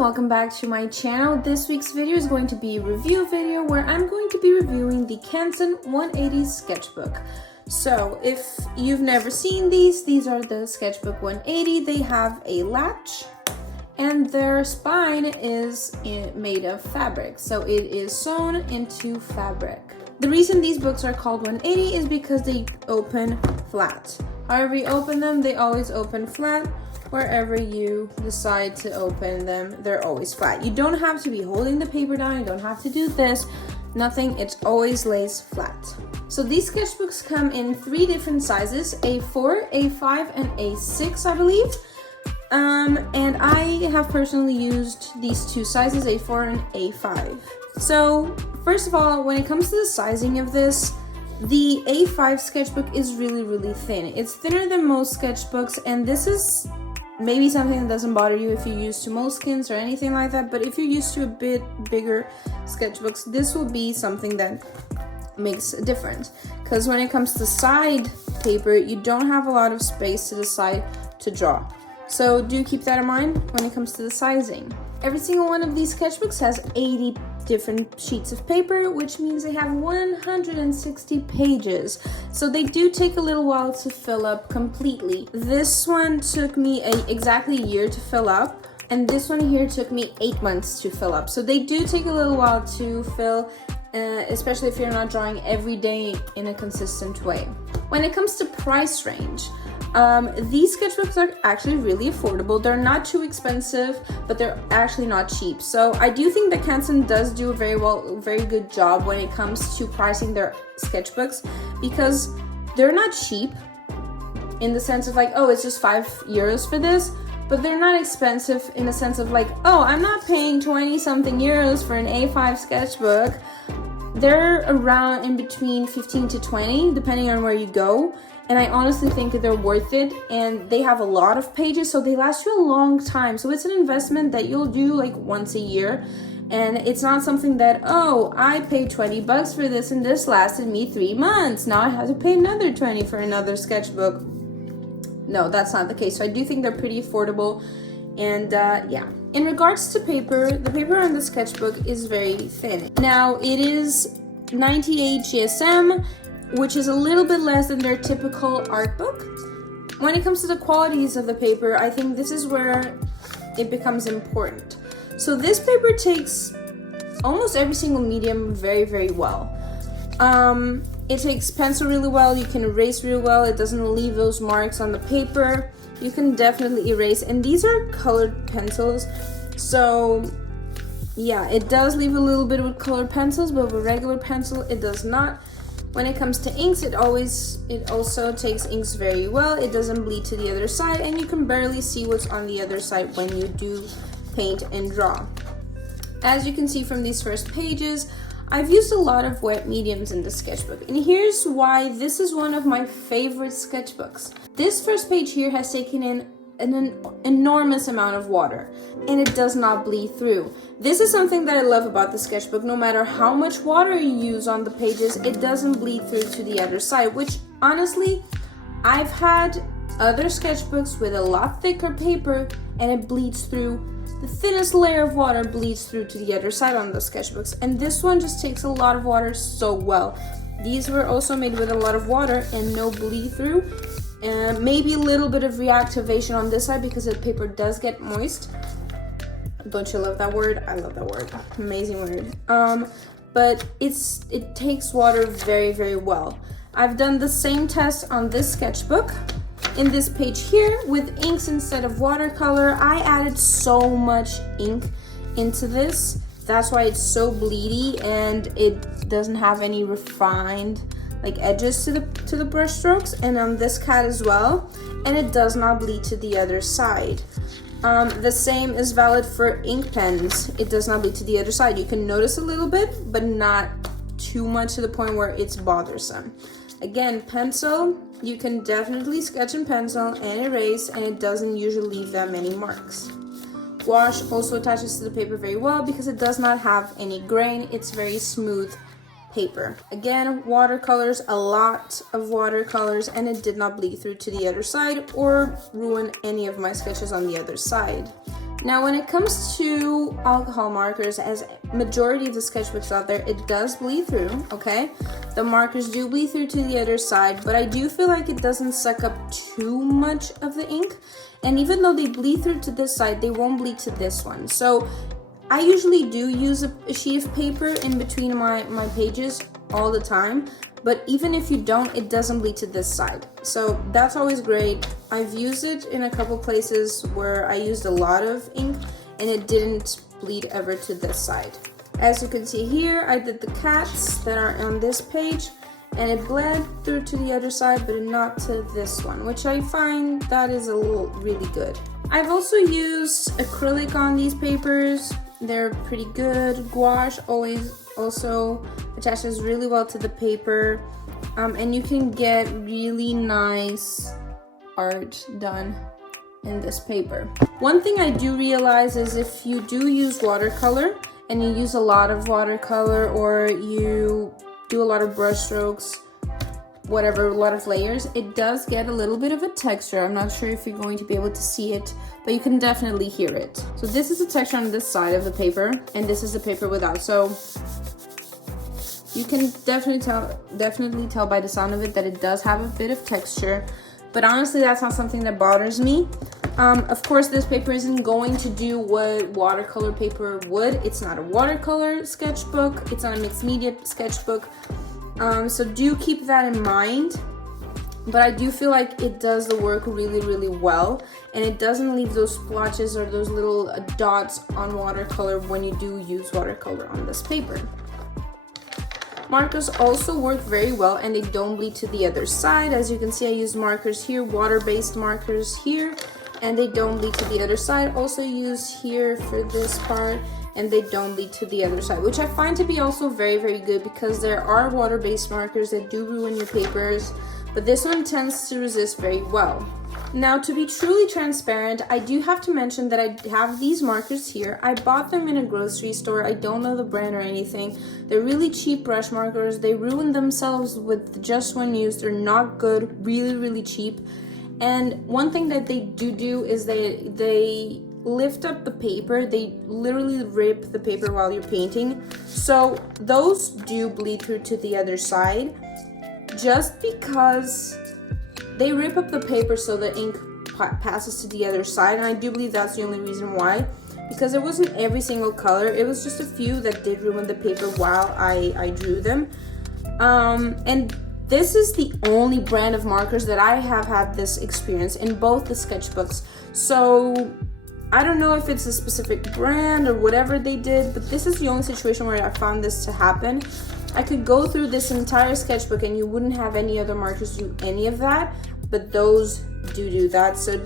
and welcome back to my channel. This week's video is going to be a review video where I'm going to be reviewing the Canson 180 sketchbook. So if you've never seen these are the Sketchbook 180. They have a latch and their spine is made of fabric, so it is sewn into fabric. The reason these books are called 180 is because they open flat. However you open them, they always open flat. Wherever you decide to open them, they're always flat. You don't have to be holding the paper down, you don't have to do this, nothing, it always lays flat. So these sketchbooks come in 3 different sizes, A4, A5, and A6, I believe. And I have personally used these 2 sizes, A4 and A5. So first of all, when it comes to the sizing of this, the A5 sketchbook is really thin. It's thinner than most sketchbooks, and this is maybe something that doesn't bother you if you're used to moleskins or anything like that, but if you're used to a bit bigger sketchbooks, this will be something that makes a difference. Because when it comes to side paper, you don't have a lot of space to the side to draw. So do keep that in mind when it comes to the sizing. Every single one of these sketchbooks has 80 different sheets of paper, which means they have 160 pages. So they do take a little while to fill up completely. This one took me exactly a year to fill up, and this one here took me 8 months to fill up. So they do take a little while to fill, especially if you're not drawing every day in a consistent way. When it comes to price range, these sketchbooks are actually really affordable. They're not too expensive, but they're actually not cheap. So I do think that Canson does do a very good job when it comes to pricing their sketchbooks, because they're not cheap in the sense of like, oh, it's just €5 for this, but they're not expensive in the sense of like, oh, I'm not paying 20 something euros for an A5 sketchbook. They're around in between 15 to 20 depending on where you go. And I honestly think that they're worth it, and they have a lot of pages, so they last you a long time. So it's an investment that you'll do like once a year, and it's not something that, oh, I paid 20 bucks for this and this lasted me 3 months. Now I have to pay another 20 for another sketchbook. No, that's not the case. So I do think they're pretty affordable, and yeah. In regards to paper, the paper on the sketchbook is very thin. Now it is 98 GSM, which is a little bit less than their typical art book. When it comes to the qualities of the paper, I think this is where it becomes important. So this paper takes almost every single medium very well. It takes pencil really well, you can erase really well, it doesn't leave those marks on the paper. You can definitely erase, and these are colored pencils, so yeah, it does leave a little bit with colored pencils, but with a regular pencil, it does not. When it comes to inks, it also takes inks very well. It doesn't bleed to the other side, and you can barely see what's on the other side when you do paint and draw. As you can see from these first pages, I've used a lot of wet mediums in the sketchbook, and here's why this is one of my favorite sketchbooks. This first page here has taken in an enormous amount of water, and it does not bleed through. This is something that I love about the sketchbook. No matter how much water you use on the pages, it doesn't bleed through to the other side, which honestly, I've had other sketchbooks with a lot thicker paper and it bleeds through. The thinnest layer of water bleeds through to the other side on the sketchbooks, and this one just takes a lot of water so well. These were also made with a lot of water and no bleed through. And maybe a little bit of reactivation on this side because the paper does get moist. Don't you love that word? I love that word. Amazing word. But it takes water very well. I've done the same test on this sketchbook. In this page here, with inks instead of watercolor, I added so much ink into this. That's why it's so bleedy, and it doesn't have any refined like edges to the brush strokes, and on this cat as well, and it does not bleed to the other side. The same is valid for ink pens. It does not bleed to the other side. You can notice a little bit, but not too much to the point where it's bothersome. Again, pencil, you can definitely sketch in pencil and erase, and it doesn't usually leave that many marks. Wash also attaches to the paper very well because it does not have any grain. It's very smooth paper. Again, watercolors, a lot of watercolors, and it did not bleed through to the other side or ruin any of my sketches on the other side. Now when it comes to alcohol markers, as majority of the sketchbooks out there, it does bleed through, okay? The markers do bleed through to the other side, but I do feel like it doesn't suck up too much of the ink. And even though they bleed through to this side, they won't bleed to this one. So I usually do use a sheet of paper in between my pages all the time. But even if you don't, it doesn't bleed to this side. So that's always great. I've used it in a couple places where I used a lot of ink and it didn't bleed ever to this side. As you can see here, I did the cats that are on this page and it bled through to the other side, but not to this one, which I find that is really good. I've also used acrylic on these papers. They're pretty good. Gouache also attaches really well to the paper, and you can get really nice art done in this paper. One thing I do realize is if you do use watercolor and you use a lot of watercolor, or you do a lot of brush strokes, whatever, a lot of layers, it does get a little bit of a texture. I'm not sure if you're going to be able to see it, but you can definitely hear it. So this is the texture on this side of the paper, and this is the paper without. So you can definitely tell by the sound of it that it does have a bit of texture, but honestly, that's not something that bothers me. Of course, this paper isn't going to do what watercolor paper would. It's not a watercolor sketchbook. It's not a mixed media sketchbook. So do keep that in mind. But I do feel like it does the work really well, and it doesn't leave those splotches or those little dots on watercolor when you do use watercolor on this paper. Markers also work very well and they don't bleed to the other side. As you can see, I use markers here, water-based markers here, and they don't bleed to the other side. Also use here for this part, and they don't bleed to the other side, which I find to be also very good, because there are water-based markers that do ruin your papers, but this one tends to resist very well. Now, to be truly transparent, I do have to mention that I have these markers here. I bought them in a grocery store. I don't know the brand or anything. They're really cheap brush markers. They ruin themselves with just one use. They're not good, really cheap. And one thing that they do is they lift up the paper. They literally rip the paper while you're painting. So those do bleed through to the other side, just because they rip up the paper so the ink passes to the other side. And I do believe that's the only reason why, because it wasn't every single color. It was just a few that did ruin the paper while I drew them. And this is the only brand of markers that I have had this experience in, both the sketchbooks. So I don't know if it's a specific brand or whatever they did, but this is the only situation where I found this to happen. I could go through this entire sketchbook and you wouldn't have any other markers do any of that, but those do that. So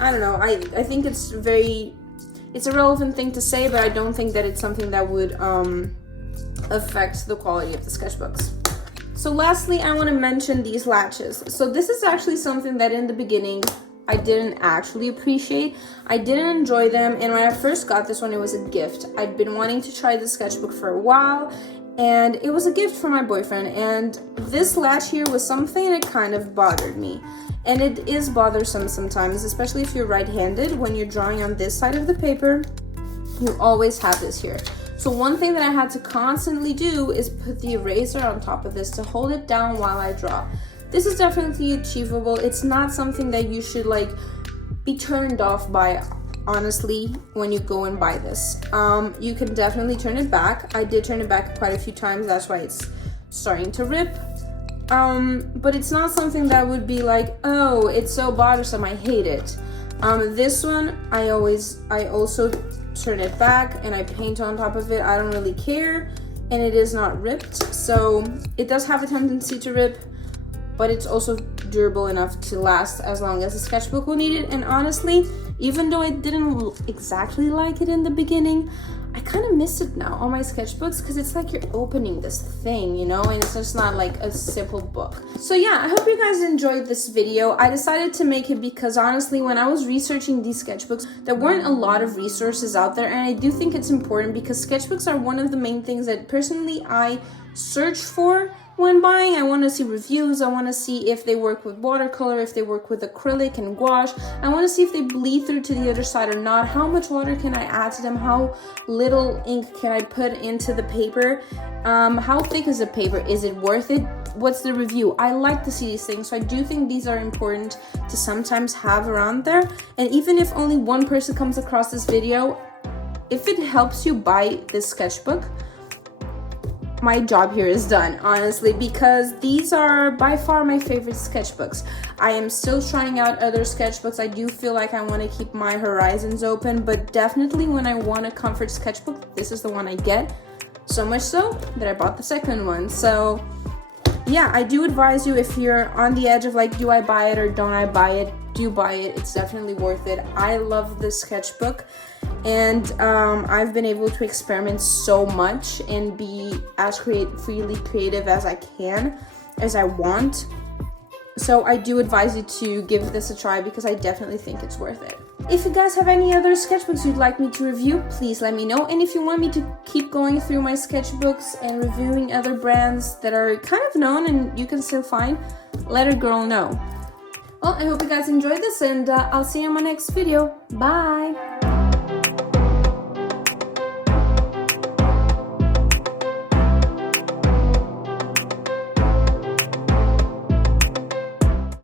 I don't know, I think it's a relevant thing to say, but I don't think that it's something that would affect the quality of the sketchbooks. So lastly, I want to mention these latches. So this is actually something that in the beginning I didn't actually appreciate. I didn't enjoy them, and when I first got this one, it was a gift. I'd been wanting to try the sketchbook for a while, and it was a gift from my boyfriend, and this latch here was something that kind of bothered me. And it is bothersome sometimes, especially if you're right-handed. When you're drawing on this side of the paper, you always have this here. So one thing that I had to constantly do is put the eraser on top of this to hold it down while I draw. This is definitely achievable. It's not something that you should be turned off by, honestly, when you go and buy this. You can definitely turn it back. I did turn it back quite a few times. That's why it's starting to rip. But it's not something that would be like, oh, it's so bothersome, I hate it. This one, I also turn it back and I paint on top of it. I don't really care, and it is not ripped. So it does have a tendency to rip, but it's also durable enough to last as long as the sketchbook will need it. And honestly, even though I didn't exactly like it in the beginning, I kind of miss it now on my sketchbooks, because it's like you're opening this thing, you know, and it's just not like a simple book. So yeah, I hope you guys enjoyed this video. I decided to make it because honestly, when I was researching these sketchbooks, there weren't a lot of resources out there, and I do think it's important because sketchbooks are one of the main things that personally I search for when buying. I want to see reviews. I want to see if they work with watercolor, if they work with acrylic and gouache. I want to see if they bleed through to the other side or not. How much water can I add to them? How little ink can I put into the paper? How thick is the paper? Is it worth it? What's the review? I like to see these things, so I do think these are important to sometimes have around there. And even if only one person comes across this video, if it helps you buy this sketchbook, my job here is done, honestly, because these are by far my favorite sketchbooks. I am still trying out other sketchbooks. I do feel like I want to keep my horizons open, but definitely when I want a comfort sketchbook, this is the one I get. So much so that I bought the second one. So yeah, I do advise you, if you're on the edge of like, do I buy it or don't I buy it, do buy it. It's definitely worth it. I love this sketchbook, and I've been able to experiment so much and be as freely creative as I can, as I want. So I do advise you to give this a try, because I definitely think it's worth it. If you guys have any other sketchbooks you'd like me to review, please let me know. And if you want me to keep going through my sketchbooks and reviewing other brands that are kind of known and you can still find, let a girl know. Well, I hope you guys enjoyed this, and I'll see you in my next video. Bye!